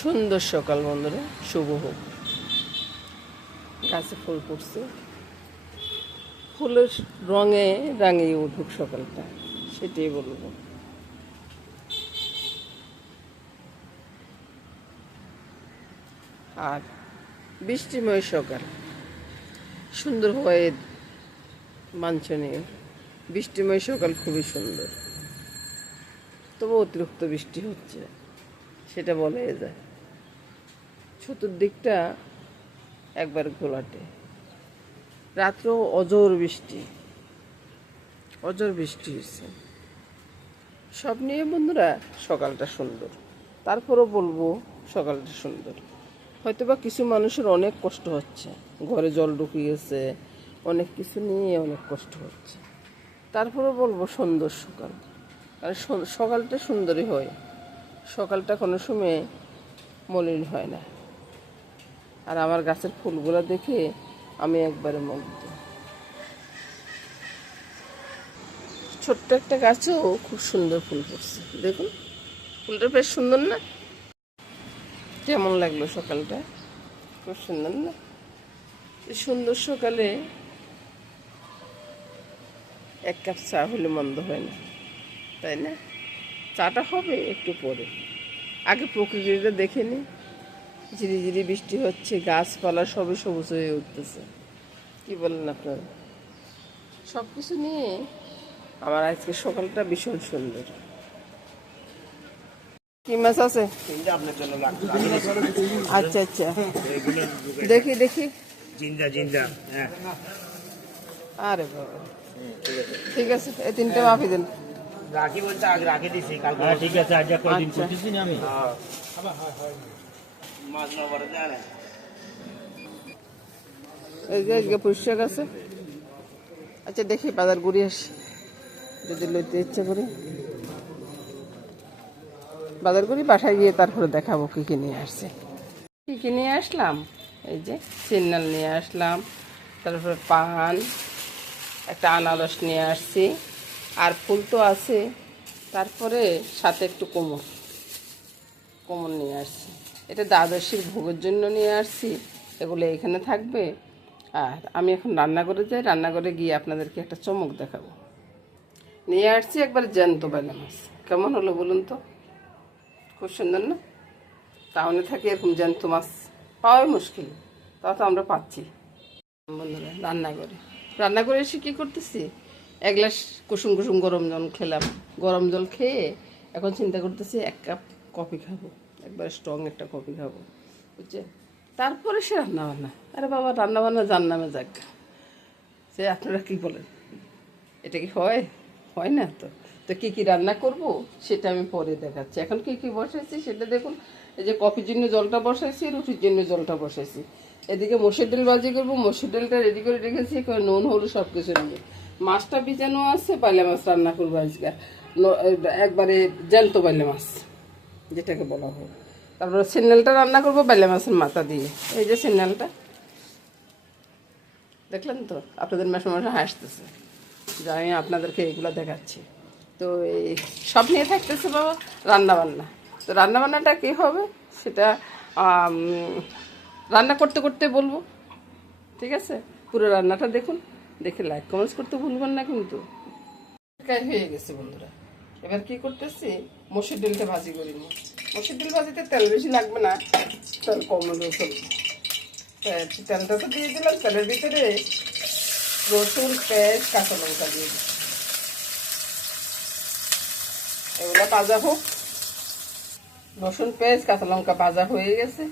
সুন্দর সকাল বন্ধুরা, শুভ হোক। গাছে ফুল ফুটছে, ফুলের রঙে রাঙিয়ে উঠুক সকালটা, সেটাই বলবো। আর বৃষ্টিময় সকাল, সুন্দর হয়ে বাঞ্ছনীয়। বৃষ্টিময় সকাল খুবই সুন্দর, তবু অতিরিক্ত বৃষ্টি হচ্ছে, সেটা বলা যায়। চতুর্দিকটা একবার ঘোলাটে, রাত্রেও অজর বৃষ্টি হয়েছে। সব নিয়ে বন্ধুরা সকালটা সুন্দর। তারপরও বলবো সকালটা সুন্দর। হয়তোবা কিছু মানুষের অনেক কষ্ট হচ্ছে, ঘরে জল ঢুকিয়েছে, অনেক কিছু নিয়ে অনেক কষ্ট হচ্ছে। তারপরও বলবো সুন্দর সকাল, কারণ সকালটা সুন্দরই হয়। সকালটা কোনো সময় মলিন হয় না। আর আমার গাছের ফুলগুলো দেখে আমি একবারে মুগ্ধ। ছোট্ট একটা গাছেও খুব সুন্দর ফুল ফুটছে, দেখুন ফুলটা বেশ সুন্দর না? কেমন লাগলো সকালটা? খুব সুন্দর না? এই সুন্দর সকালে এক কাপ চা হলে মন্দ হয় না, তাই না? চাটা হবে একটু পরে, আগে প্রকৃতিটা দেখে নি। ঝিরিঝিরি বৃষ্টি হচ্ছে, গাছপালা সবই সবুজ হয়ে উঠতেছে। কি বলেন আপনারা? সব কিছু নিয়ে আমার আজকে সকালটা ভীষণ সুন্দর। কি মাছ আছে? আচ্ছা আচ্ছা, দেখি দেখি। আরে বাবা, ঠিক আছে, এই তিনটে মাফি দেন। রাখি বলতে আগে রাখি দিছি কাল। ঠিক আছে, আজ কয়দিন করতেছি না আমি। মাছ না বড় যায় না। এই যে আজকে পুষ্যক আছে। আচ্ছা দেখি বাজার ঘুরে আসি, যদি লইতে ইচ্ছা করি বাজার করি, বাসায় গিয়ে তারপরে দেখাবো কী কী নিয়ে আসছে। কী কী নিয়ে আসলাম? এই যে সিগনাল নিয়ে আসলাম, তারপরে পান, একটা আনারস নিয়ে আসছি, আর ফুল তো আছে, তারপরে সাথে একটু কোমর নিয়ে আসছি। এটা দ্বাদশীর ভোগের জন্য নিয়ে আসছি, এগুলো এখানে থাকবে। আর আমি এখন রান্নাঘরে যাই, রান্নাঘরে গিয়ে আপনাদেরকে একটা চমক দেখাবো। নিয়ে আসছি একবার জ্যান্ত বেলে মাছ। কেমন হলো বলুন তো? খুব সুন্দর না? টাউনে থাকি, এরকম জ্যান্ত মাছ পাওয়াই মুশকিল, তাও তো আমরা পাচ্ছি। বন্ধুরা রান্নাঘরে এসে কী করতেছি, এক গ্লাস কুসুম কুসুম গরম জল খেলাম। গরম জল খেয়ে এখন চিন্তা করতেছি এক কাপ কফি খাবো, একবার স্ট্রং একটা কফি খাবো, বুঝছে? তারপরে সে রান্নাবান্না। আরে বাবা, রান্নাবান্না যার নামে যাক, সে আপনারা কী বলেন? এটা কি হয়? হয় না তো। তো কী কী রান্না করব সেটা আমি পরে দেখাচ্ছি। এখন কী কী বসাইছি সেটা দেখুন। এই যে কফির জন্য জলটা বসাইছি, রুটির জন্য জলটা বসাইছি। এদিকে মসুর ডাল ভাজি করবো, মসুর ডালটা রেডি করে রেখেছি, নুন হলুদ সব কিছু নিয়ে। মাছটা ভিজানো আছে, বাইলে মাছ রান্না করবো আজকে, একবারে জ্যান্ত বাইলে মাছ যেটাকে বলা হয়। তারপরে সিন্নালটা রান্না করবো বাইলে মাছের মাথা দিয়ে। এই যে সিন্নালটা দেখলেন তো, আপনাদের মাসে মাসে হাসতেছে যে আমি আপনাদেরকে এইগুলো দেখাচ্ছি। তো এই সব নিয়ে থাকতেছে বাবা রান্নাবান্না। তো রান্নাবান্নাটা কী হবে সেটা রান্না করতে করতে বলবো, ঠিক আছে? পুরো রান্নাটা দেখুন, দেখে লাইক কমেন্টস করতে ভুলবেন না কিন্তু। হয়ে গেছে বন্ধুরা, এবার কি করতেছি, মসুর ডালটা ভাজি করে নিই। মসুর ডাল ভাজিতে তেল বেশি লাগবে না, তেল কম হলেও চলবে। তেলটা তো দিয়ে দিলাম, তেলের ভিতরে রসুন, পেঁয়াজ, কাঁচা লঙ্কা দিয়ে দিই। এগুলো ভাজা হোক। রসুন, পেঁয়াজ, কাঁচা লঙ্কা ভাজা হয়ে গেছে,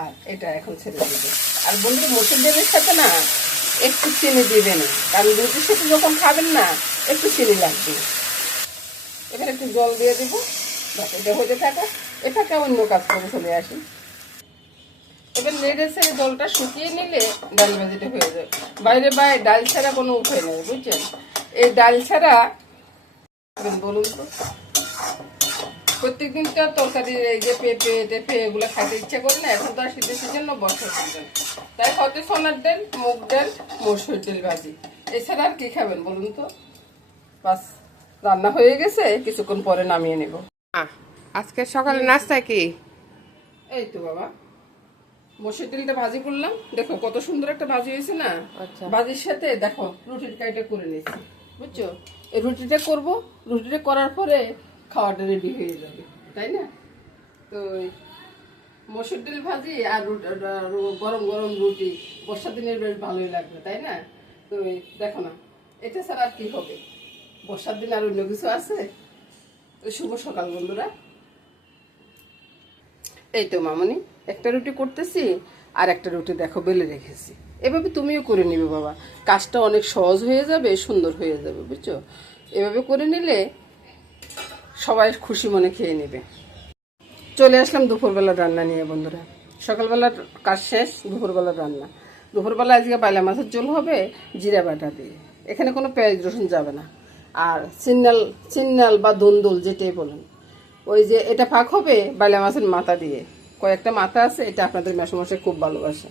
আর এটা এখন ছেড়ে দেবে। আর বন্ধুরা, মসুর ডালের সাথে না একটু চিনি দিবেন, কারণ রুটির সাথে যখন খাবেন না একটু চিনি লাগবে। এবার একটু জল দিয়ে দিব, এটা হতে থাকো। এটাকে অন্য কাজ করে চলে আসি। এবার নেড়ে ছেড়ে জলটা শুকিয়ে নিলে ডাল ভাজিটা হয়ে যাবে। বাইরে ডাল ছাড়া কোনো উপায় নেই, বুঝছেন? এই ডাল ছাড়া বলুন তো, প্রত্যেকদিন তো তরকারি এই যে পেঁপে টেপে এগুলো খাইতে ইচ্ছা করে না। এখন তো আর শীতের সিজন, বর্ষার সিজন, তাই হয়তো সোনার ডাল, মুগ ডাল, মসুর ডাল ভাজি, এছাড়া আর কি খাবেন বলুন তো? বাস, রান্না হয়ে গেছে, কিছুক্ষণ পরে নামিয়ে নেব। আজকে সকালে নাস্তা কি? এই তো বাবা মসুর ডালটা ভাজি করলাম, দেখো কত সুন্দর একটা ভাজি হয়েছে না। আচ্ছা। ভাজির সাথে দেখো রুটির কাইটা করে নিয়েছি, বুঝছো। এই রুটিটা করব, রুটিটা করার পরে খাওয়াটা রেডি হয়ে যাবে, তাই না? তো মসুর ডাল ভাজি আর গরম গরম রুটি বর্ষা দিনের বেশ ভালোই লাগবে, তাই না? তো দেখো না, এটা ছাড়া আর কি হবে, বর্ষার দিন আর অন্য কিছু আছে? তো শুভ সকাল বন্ধুরা। এই তো মামনি একটা রুটি করতেছি, আর একটা রুটি দেখো বেলে রেখেছি। এভাবে তুমিও করে নিবে বাবা, কাজটা অনেক সহজ হয়ে যাবে, সুন্দর হয়ে যাবে, বুঝছো। এভাবে করে নিলে সবাই খুশি মনে খেয়ে নেবে। চলে আসলাম দুপুরবেলা রান্না নিয়ে বন্ধুরা। সকালবেলার কাজ শেষ, দুপুরবেলার রান্না। দুপুরবেলা আজকে বাইলা মাছের ঝোল হবে জিরা বাটা দিয়ে, এখানে কোনো পেঁয়াজ রসুন যাবে না। আর চিন্নাল বা দুন্দুল যেটাই বলেন, ওই যে এটা ফাঁক হবে বাইলা মাছের মাথা দিয়ে, কয়েকটা মাথা আছে, এটা আপনাদের মেসমশাই খুব ভালোবাসে।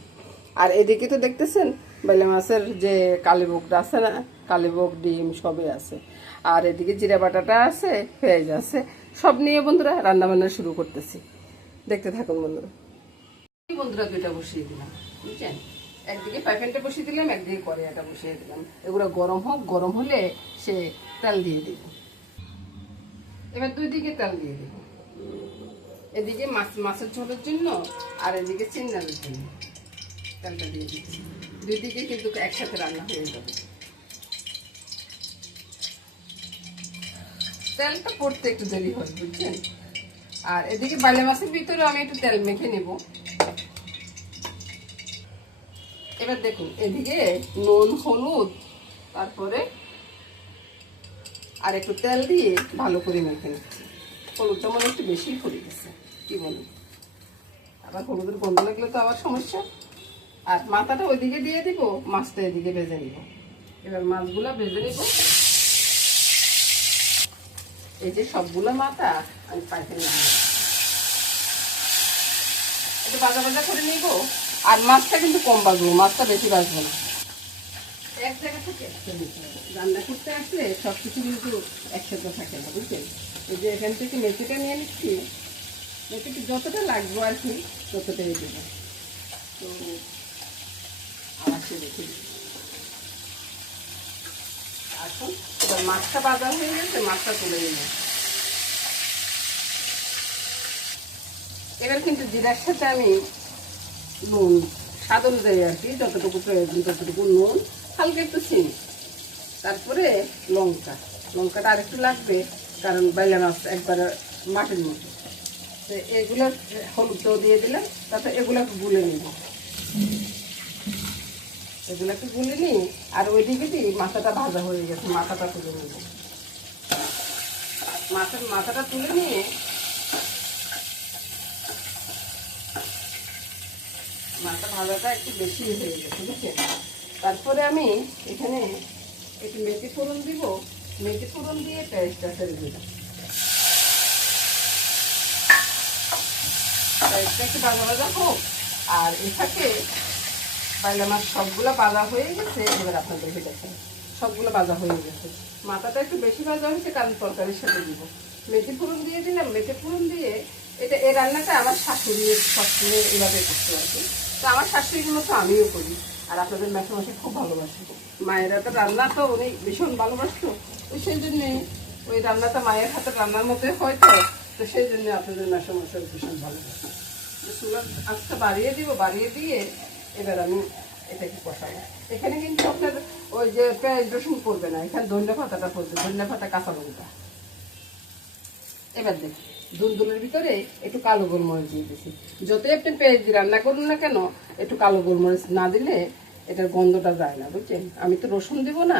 আর এদিকে তো দেখতেছেন বাইলা মাছের যে কালীভোগটা আছে না, কালীভোগ ডিম সবই আছে। আর এদিকে জিরা বাটাটা আছে, পেঁয়াজ আছে, সব নিয়ে বন্ধুরা রান্না বান্না শুরু করতেছি। দেখতে থাকুন বন্ধুরা। বন্ধুরা দুইটা বসিয়ে দিলাম, বুঝছেন। একদিকে পাইপেনটা বসিয়ে দিলাম, একদিকে কড়াইটা বসিয়ে দিলাম। এগুলো গরম হোক, গরম হলে সে তেল দিয়ে দিব। এবার দুই দিকে তেল দিয়ে দিব, এদিকে মাছের ঝোলের জন্য আর এদিকে চিংড়ালের জন্য তেলটা দিয়ে দিচ্ছি। দুই দিকে কিন্তু একসাথে রান্না হয়ে যাবে। তেলটা পড়তে একটু দেরি হয়, বুঝছেন। আর এদিকে বাইলা মাছের ভিতরে আমি একটু তেল মেখে নেব। এবার দেখুন এদিকে নুন হলুদ তারপরে আর একটু তেল দিয়ে ভালো করে মেখে নিচ্ছি। হলুদটা মনে একটু বেশি পড়ে গেছে, কি বলুন। আবার হলুদের গন্ধ লাগলে তো আবার সমস্যা। আর মাথাটা ওইদিকে দিয়ে দিব, মাছটা এদিকে ভেজে নিব। এবার মাছগুলা ভেজে নিব। এই যে সবগুলো মাথা আমি পাইতে নিব, একটু ভাজা ভাজা করে নিব। আর মাছটা কিন্তু কম ভাজবো, মাছটা বেশি ভাজবো না। এক জায়গা থেকে রান্না করতে আসলে সবকিছু কিন্তু একসাথে থাকে না, বুঝছেন। এই যে এখান থেকে মেথিটা নিয়ে নিচ্ছি, মেথিটা যতটা লাগবে আর কি ততটাই দেব। তো আবার সে দেখে এখন এবার মাছটা ভাজা হয়ে গেছে, মাছটা তুলে নিয়ে এবার কিন্তু জিরার সাথে আমি নুন স্বাদ অনুযায়ী আর কি, যতটুকু প্রয়োজন ততটুকু নুন, হালকা একটু চিনি, তারপরে লঙ্কাটা আর একটু লাগবে, কারণ বাইলা মাছ একবারে মাটির মতো। তো এগুলো হলুদটাও দিয়ে দিলাম, তারপর এগুলোকে গুলে নিব। এগুলোকে গুলে নিই। আর ওইদিকে দিয়ে মাথাটা ভাজা হয়ে গেছে, মাথাটা তুলে নেব। মাথাটা তুলে নিয়ে মাথা ভাজাটা একটু বেশি হয়ে গেছে, বুঝছেন। তারপরে আমি এখানে একটু মেথি ফোড়ন দিব, মেথি ফোড়ন দিয়ে পেঁয়াজটা ছেড়ে দিলাম। পেঁয়াজটা একটু ভাজা ভাজা হোক। আর এটাকে বাইলা মাছ সবগুলো ভাজা হয়ে গেছে। এবার আপনাদেরকে দেখেন সবগুলো ভাজা হয়ে গেছে, মাথাটা একটু বেশি ভাজা হয়েছে কারণ তরকারির সাথে দিব। মেথি ফোড়ন দিয়ে দিলাম, মেথি ফোড়ন দিয়ে এই রান্নাটা আমার শাশুড়ি সবসময় এভাবে করতে আর কি। তো আমার শাশুড়ির মতো আমিও করি, আর আপনাদের মেশামশাই খুব ভালোবাসি। মায়েরা তো রান্না তো উনি ভীষণ ভালোবাসতো, তো সেই জন্যে ওই রান্নাটা মায়ের হাতে রান্নার মধ্যে হয়তো, তো সেই জন্য আপনাদের মেশামশাই ভীষণ ভালোবাসি। চুলার আঁচটা বাড়িয়ে দিব, বাড়িয়ে দিয়ে এবার আমি এটাকে কষাবো। এখানে কিন্তু আপনার ওই যে পেঁয়াজ রসুন পড়বে না, এখানে ধনিয়া পাতাটা পড়বে, ধনিয়া পাতা কাঁচা লঙ্কা। এবার দেখুন দুলদুলের ভিতরে একটু কালো গোলমরিচ দিয়ে দিয়েছি। যতই আপনি পেঁয়াজ দিয়ে রান্না করুন না কেন, একটু কালো গোলমরিচ না দিলে এটার গন্ধটা যায় না, বুঝছেন। আমি তো রসুন দিব না,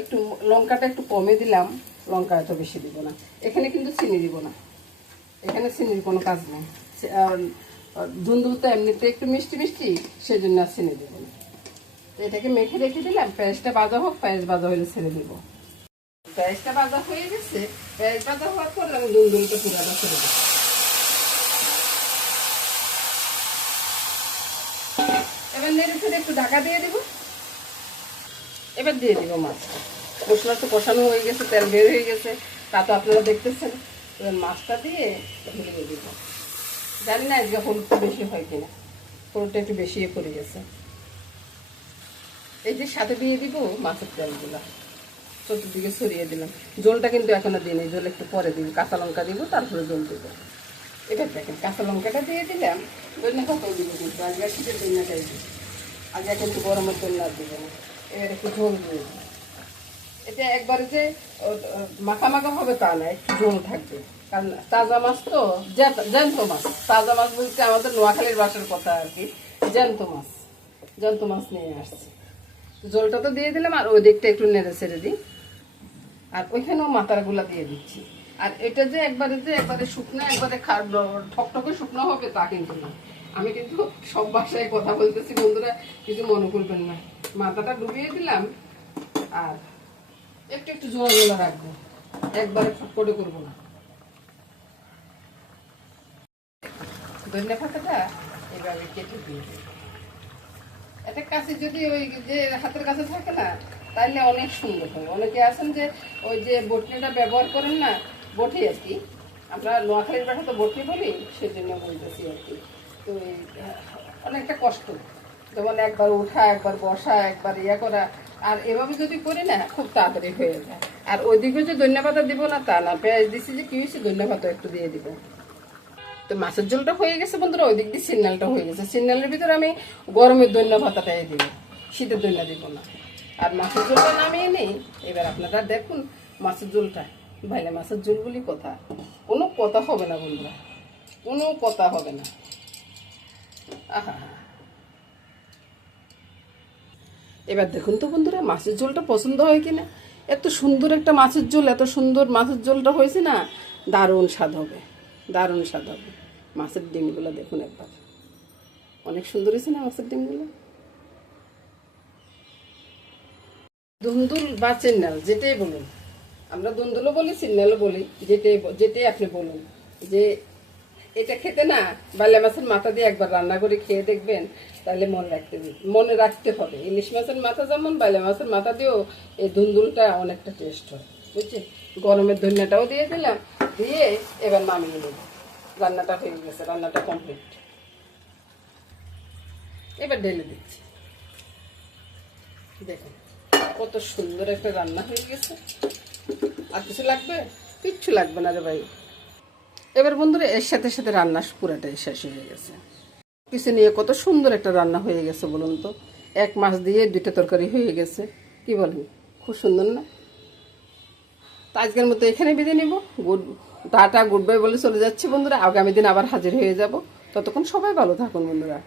একটু লঙ্কাটা একটু কমে দিলাম, লঙ্কা এত বেশি দিব না। এখানে কিন্তু চিনি দিব না, এখানে চিনির কোনো কাজ নেই। দুন্দুল তো এমনিতে একটু মিষ্টি মিষ্টি, সেই জন্য আর চিনি দেবো না। তো এটাকে মেখে রেখে দিলাম, পেঁয়াজটা ভাজা হোক, পেঁয়াজ ভাজা হলে ছেড়ে দিব। পেঁয়াজটা ভাজা হয়ে গেছে, পেঁয়াজ ভাজা হওয়ার পর আমি দুন্দুলটা পুরাটা ছেড়ে দেবো। এবার নেড়ে ফেড়ে একটু ঢাকা দিয়ে দেবো। এবার দিয়ে দিব মাছটা। মশলা তো কষানো হয়ে গেছে, তেল বের হয়ে গেছে, তা তো আপনারা দেখতেছেন। এবার মাছটা দিয়ে ধরিয়ে দিব। জানি না আজকে হলুদটা বেশি হয় কিনা, হলুদটা একটু বেশি পড়ে গেছে। এই যে সাথে দিয়ে দিব মাছের তেলগুলো, চতুর্দিকে ছড়িয়ে দিলাম। জলটা কিন্তু এখনো দিই নেই, জল একটু পরে দিব, কাঁচা লঙ্কা দিব, তারপরে জল দিব। এবার দেখেন কাঁচা লঙ্কাটা দিয়ে দিলাম, ধনিয়া পাতাও দিব, কিন্তু আজকে শীতের ধনিয়াটাই দিব, আজকে কিন্তু গরমের ধনিয়া দিব না। এবার একটু ঝোল দিয়ে দিই। এটা একবারে যে মাখা মাখা হবে তা না, একটু ঝোল থাকবে, কারণ তাজা মাছ তো, জ্যান্ত মাছ। তাজা মাছ বলতে আমাদের নোয়াখালীর বাসার কথা আর কি, জ্যান্ত মাছ, জ্যান্ত মাছ নিয়ে আসছে। জলটা তো দিয়ে দিলাম, আর ওই দিকটা একটু নেড়ে ছেড়ে দিই, আর ওইখানেও মাথাগুলা দিয়ে দিচ্ছি। আর এটা যে একবারে শুকনো, একবারে ঠকঠকে শুকনো হবে তা কিন্তু না। আমি কিন্তু সব ভাষায় কথা বলতেছি বন্ধুরা, কিছু মনে করবেন না। মাথাটা ডুবিয়ে দিলাম, আর একটু একটু জোড়া জোড়া রাখবো, একবারে ফটফটে করবো না। ধনিয়া পাতাটা এভাবে কেটে দিয়ে দিই। এটা কাছে যদি ওই যে হাতের কাছে থাকে না, তাহলে অনেক সুন্দর হয়। অনেকে আছেন যে ওই যে বটনিটা ব্যবহার করেন না, বটি আর কি, আমরা নোয়াখালীর বাসা তো বটি বলি, সেজন্য বলতেছি আর কি। তো অনেকটা কষ্ট, যেমন একবার ওঠা, একবার বসা, একবার ইয়া করা। আর এভাবে যদি করি না, খুব তাড়াতাড়ি হয়ে যায়। আর ওইদিকে যে ধনিয়া পাতা দিব না তা না, পেঁয়াজ দিচ্ছি যে কি হয়েছে, ধনিয়া পাতা একটু দিয়ে দিব। তো মাছের ঝোলটা হয়ে গেছে বন্ধুরা, ওই দিক দিয়ে সিন্নালটা হয়ে গেছে। সিন্নালের ভিতরে আমি গরমের ধনিয়া পাতাটাই দিব, শীতের ধনিয়া দিব না। আর মাছের ঝোলটা নামিয়ে নেই। এবার আপনারা দেখুন মাছের ঝোলটা, ভাইলে মাছের ঝোল বলি কথা, কোনো কথা হবে না বন্ধুরা, কোনো কথা হবে না। আহা, এবার দেখুন তো বন্ধুরা মাছের ঝোলটা পছন্দ হয় কিনা। এত সুন্দর একটা মাছের ঝোল, এত সুন্দর মাছের ঝোলটা হয়েছে না, দারুণ স্বাদ হবে, দারুণ স্বাদ হবে। মাছের ডিমগুলো দেখুন একবার, অনেক সুন্দর হয়েছে না মাছের ডিমগুলো। দুন্দুল বা চিন্নাল যেটাই বলুন, আমরা দুন্দুলও বলি, চিন্নালও বলি, যেটাই আপনি বলুন, যে এটা খেতে না বাল্লা মাছের মাথা দিয়ে একবার রান্না করে খেয়ে দেখবেন, তাহলে মনে রাখতে হবে। ইলিশ মাছের মাথা যেমন, বাল্লা মাছের মাথা দিয়েও এই দুন্দুলটা অনেকটা টেস্ট হয়, বুঝছেন। গরমের ধনিয়াটাও দিয়ে দিলাম, দিয়ে এবার নামিয়ে নেব। রান্নাটা হয়ে গেছে, রান্নাটা কমপ্লিট। এবার ঢেলে দিচ্ছি, দেখুন কত সুন্দর একটা রান্না হয়ে গেছে। আর কিছু লাগবে? কিচ্ছু লাগবে না রে ভাই। এবার বন্ধুরা এর সাথে সাথে রান্না পুরাটাই শেষ হয়ে গেছে। কিছু নিয়ে কত সুন্দর একটা রান্না হয়ে গেছে বলুন তো। এক মাছ দিয়ে দুইটা তরকারি হয়ে গেছে, কি বলেন? খুব সুন্দর না? তো আজকের মতো এখানে বিদায় নিব। টাটা, গুড বাই বলে চলে যাচ্ছি বন্ধুরা। আগামী দিন আবার হাজির হয়ে যাব। ততক্ষণ সবাই ভালো থাকুন বন্ধুরা।